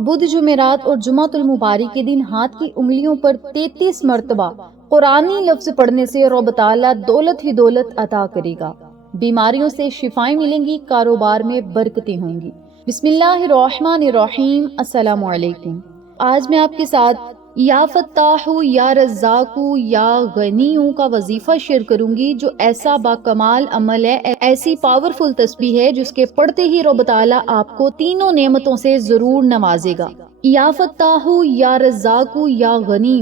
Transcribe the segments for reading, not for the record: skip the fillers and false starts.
بدھ جمعرات اور جمعۃ المبارک کے دن ہاتھ کی انگلیوں پر 33 مرتبہ قرآنی لفظ پڑھنے سے رب تعالیٰ دولت ہی دولت عطا کرے گا، بیماریوں سے شفائیں ملیں گی، کاروبار میں برکتیں ہوں گی۔ بسم اللہ الرحمن الرحیم۔ السلام علیکم۔ آج میں آپ کے ساتھ یا فتاح یا رزاق یا غنی کا وظیفہ شیئر کروں گی، جو ایسا باکمال عمل ہے، ایسی پاورفل تسبیح ہے جس کے پڑھتے ہی رب تعالیٰ آپ کو تینوں نعمتوں سے ضرور نوازے گا۔ یا فتاح یا رزاق یا غنی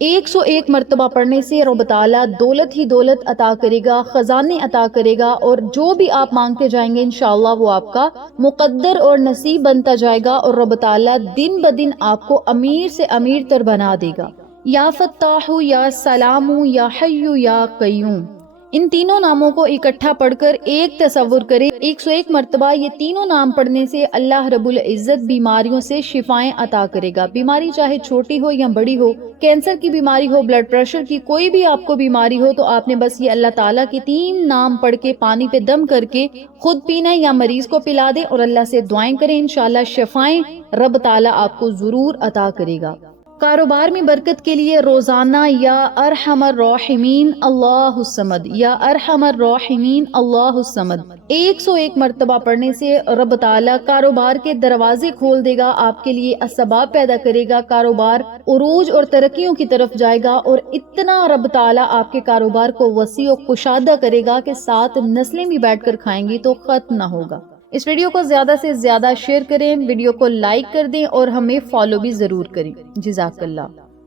101 مرتبہ پڑھنے سے رب تعالیٰ دولت ہی دولت عطا کرے گا، خزانے عطا کرے گا، اور جو بھی آپ مانگتے جائیں گے انشاءاللہ وہ آپ کا مقدر اور نصیب بنتا جائے گا، اور رب تعالیٰ دن بدن آپ کو امیر سے امیر تر بنا دے گا۔ یا فتاح یا سلام یا حی یا قیوم، ان تینوں ناموں کو اکٹھا پڑھ کر ایک تصور کریں۔ 101 مرتبہ یہ تینوں نام پڑھنے سے اللہ رب العزت بیماریوں سے شفائیں عطا کرے گا، بیماری چاہے چھوٹی ہو یا بڑی ہو، کینسر کی بیماری ہو، بلڈ پریشر کی، کوئی بھی آپ کو بیماری ہو تو آپ نے بس یہ اللہ تعالیٰ کے 3 نام پڑھ کے پانی پہ دم کر کے خود پینا یا مریض کو پلا دیں اور اللہ سے دعائیں کریں، انشاءاللہ شفائیں رب تعالیٰ آپ کو ضرور عطا کرے گا۔ کاروبار میں برکت کے لیے روزانہ یا ارحم الراحمین اللہ الصمد، یا ارحم الراحمین اللہ الصمد 101 مرتبہ پڑھنے سے رب تعالیٰ کاروبار کے دروازے کھول دے گا، آپ کے لیے اسباب پیدا کرے گا، کاروبار عروج اور ترقیوں کی طرف جائے گا، اور اتنا رب تعالیٰ آپ کے کاروبار کو وسیع و کشادہ کرے گا کہ 7 نسلیں بھی بیٹھ کر کھائیں گی تو ختم نہ ہوگا۔ اس ویڈیو کو زیادہ سے زیادہ شیئر کریں، ویڈیو کو لائک کر دیں اور ہمیں فالو بھی ضرور کریں۔ جزاک اللہ۔